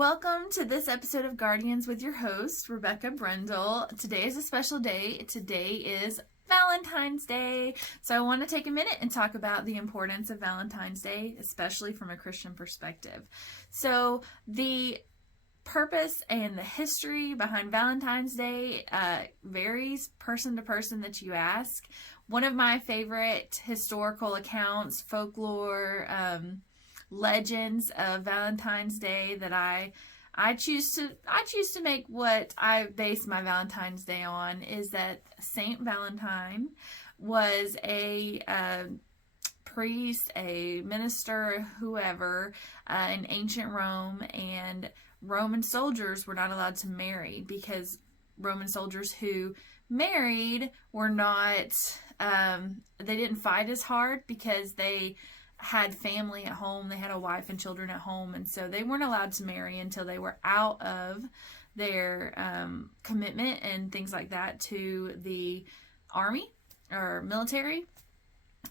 Welcome to this episode of Guardians with your host, Rebecca Brendel. Today is a special day. Today is Valentine's Day. So I want to take a minute and talk about the importance of Valentine's Day, especially from a Christian perspective. So the purpose and the history behind Valentine's Day varies person to person that you ask. One of my favorite historical accounts, folklore, legends of Valentine's Day that I choose to make what I base my Valentine's Day on is that Saint Valentine was a priest, a minister, whoever in ancient Rome, and Roman soldiers were not allowed to marry because Roman soldiers who married were not they didn't fight as hard because they had family at home. They had a wife and children at home, and so they weren't allowed to marry until they were out of their commitment and things like that to the army or military.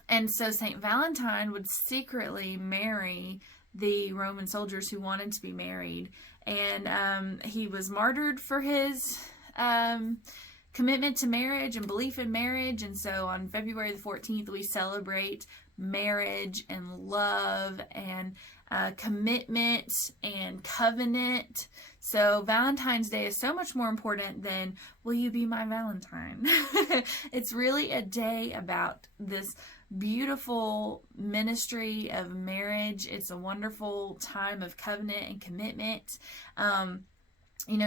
And so Saint Valentine would secretly marry the Roman soldiers who wanted to be married, and he was martyred for his commitment to marriage and belief in marriage. And so on February the 14th, we celebrate marriage and love and commitment and covenant. So Valentine's Day is so much more important than, will you be my Valentine? It's really a day about this beautiful ministry of marriage. It's a wonderful time of covenant and commitment.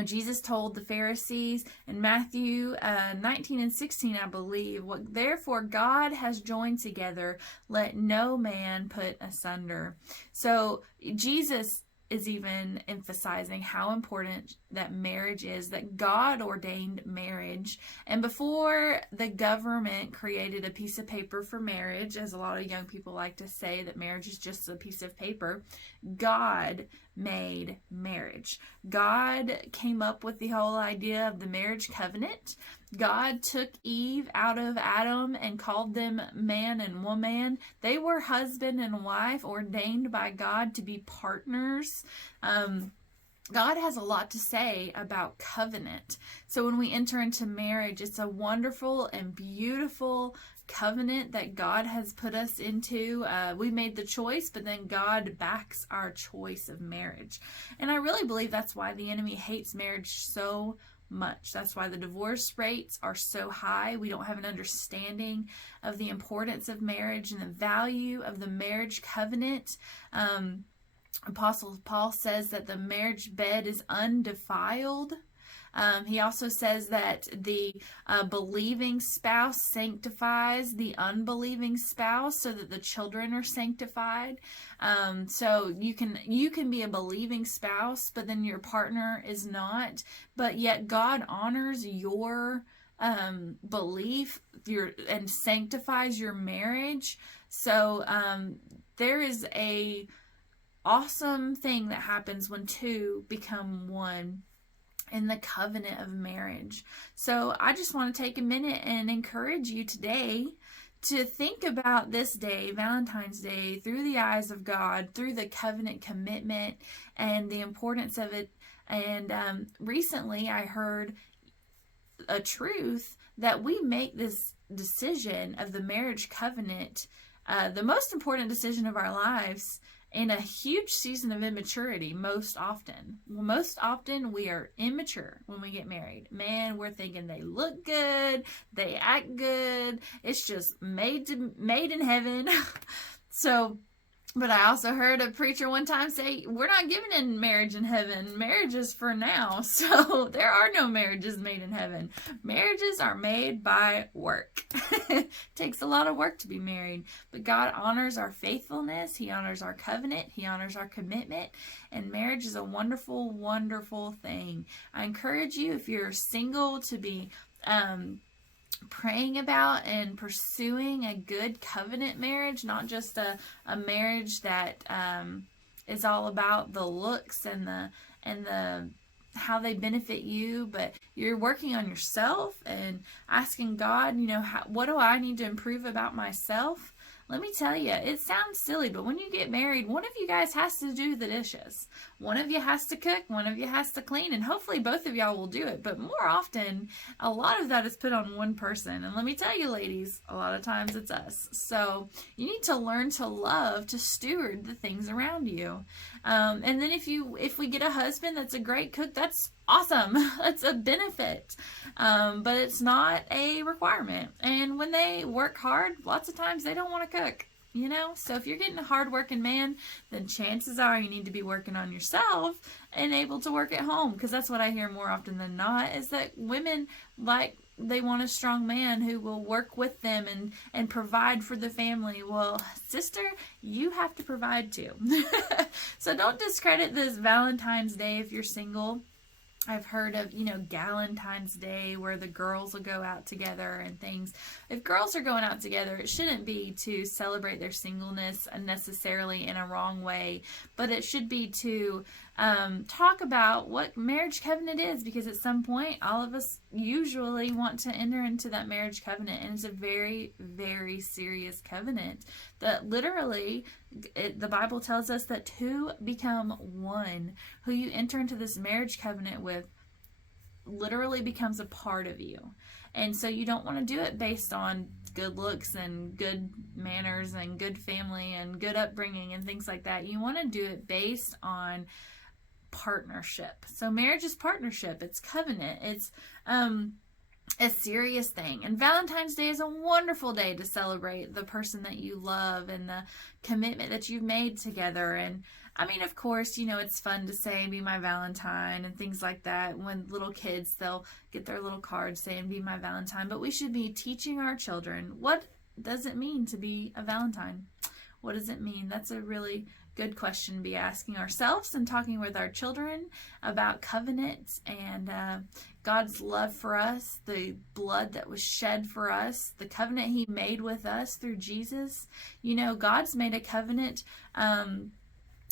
Jesus told the Pharisees in Matthew 19 and 16, I believe, what therefore God has joined together, let no man put asunder. So Jesus is even emphasizing how important that marriage is, that God ordained marriage. And before the government created a piece of paper for marriage, as a lot of young people like to say that marriage is just a piece of paper, God made marriage. God came up with the whole idea of the marriage covenant. God took Eve out of Adam and called them man and woman. They were husband and wife, ordained by God to be partners. God has a lot to say about covenant. So when we enter into marriage, it's a wonderful and beautiful covenant that God has put us into. We made the choice, but then God backs our choice of marriage. And I really believe that's why the enemy hates marriage so much. That's why the divorce rates are so high. We don't have an understanding of the importance of marriage and the value of the marriage covenant. Apostle Paul says that the marriage bed is undefiled. He also says that the believing spouse sanctifies the unbelieving spouse so that the children are sanctified. So you can be a believing spouse, but then your partner is not. But yet God honors your belief and sanctifies your marriage. So there is a awesome thing that happens when two become one in the covenant of marriage. So I just want to take a minute and encourage you today to think about this day, Valentine's Day, through the eyes of God, through the covenant commitment and the importance of it. And recently I heard a truth that we make this decision of the marriage covenant the most important decision of our lives in a huge season of immaturity most often. Most often we are immature when we get married. Man, we're thinking they look good, they act good, it's just made in heaven. But I also heard a preacher one time say, we're not giving in marriage in heaven. Marriage is for now. So there are no marriages made in heaven. Marriages are made by work. It takes a lot of work to be married. But God honors our faithfulness. He honors our covenant. He honors our commitment. And marriage is a wonderful, wonderful thing. I encourage you, if you're single, to be praying about and pursuing a good covenant marriage, not just a marriage that is all about the looks and the how they benefit you, but you're working on yourself and asking God, what do I need to improve about myself? let me tell you, it sounds silly, but when you get married, one of you guys has to do the dishes. One of you has to cook, one of you has to clean, and hopefully both of y'all will do it. But more often, a lot of that is put on one person. And let me tell you, ladies, a lot of times it's us. So you need to learn to love, to steward the things around you. And then if we get a husband that's a great cook, that's awesome. That's a benefit. But it's not a requirement. And when they work hard, lots of times they don't want to cook. So if you're getting a hard-working man, then chances are you need to be working on yourself and able to work at home, because that's what I hear more often than not, is that women they want a strong man who will work with them and provide for the family. Well, sister, you have to provide too. So don't discredit this Valentine's Day if you're single. I've heard of, Galentine's Day, where the girls will go out together and things. If girls are going out together, it shouldn't be to celebrate their singleness necessarily in a wrong way, but it should be to talk about what marriage covenant is, because at some point, all of us usually want to enter into that marriage covenant, and it's a very, very serious covenant that literally, the Bible tells us that two become one. Who you enter into this marriage covenant with literally becomes a part of you. And so you don't want to do it based on good looks and good manners and good family and good upbringing and things like that. You want to do it based on partnership. So marriage is partnership. It's covenant. It's a serious thing. And Valentine's Day is a wonderful day to celebrate the person that you love and the commitment that you've made together. And I mean, of course, it's fun to say, be my Valentine and things like that. When little kids, they'll get their little cards saying, be my Valentine. But we should be teaching our children, what does it mean to be a Valentine? What does it mean? That's a really good question to be asking ourselves and talking with our children about covenant and God's love for us, the blood that was shed for us, the covenant He made with us through Jesus. God's made a covenant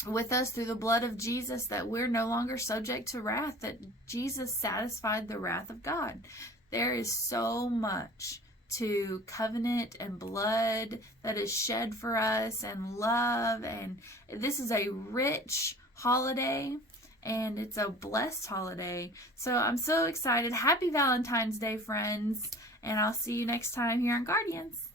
with us through the blood of Jesus, that we're no longer subject to wrath, that Jesus satisfied the wrath of God. There is so much to covenant and blood that is shed for us, and love, and this is a rich holiday, and it's a blessed holiday. So I'm so excited. Happy Valentine's Day, friends, and I'll see you next time here on Guardians.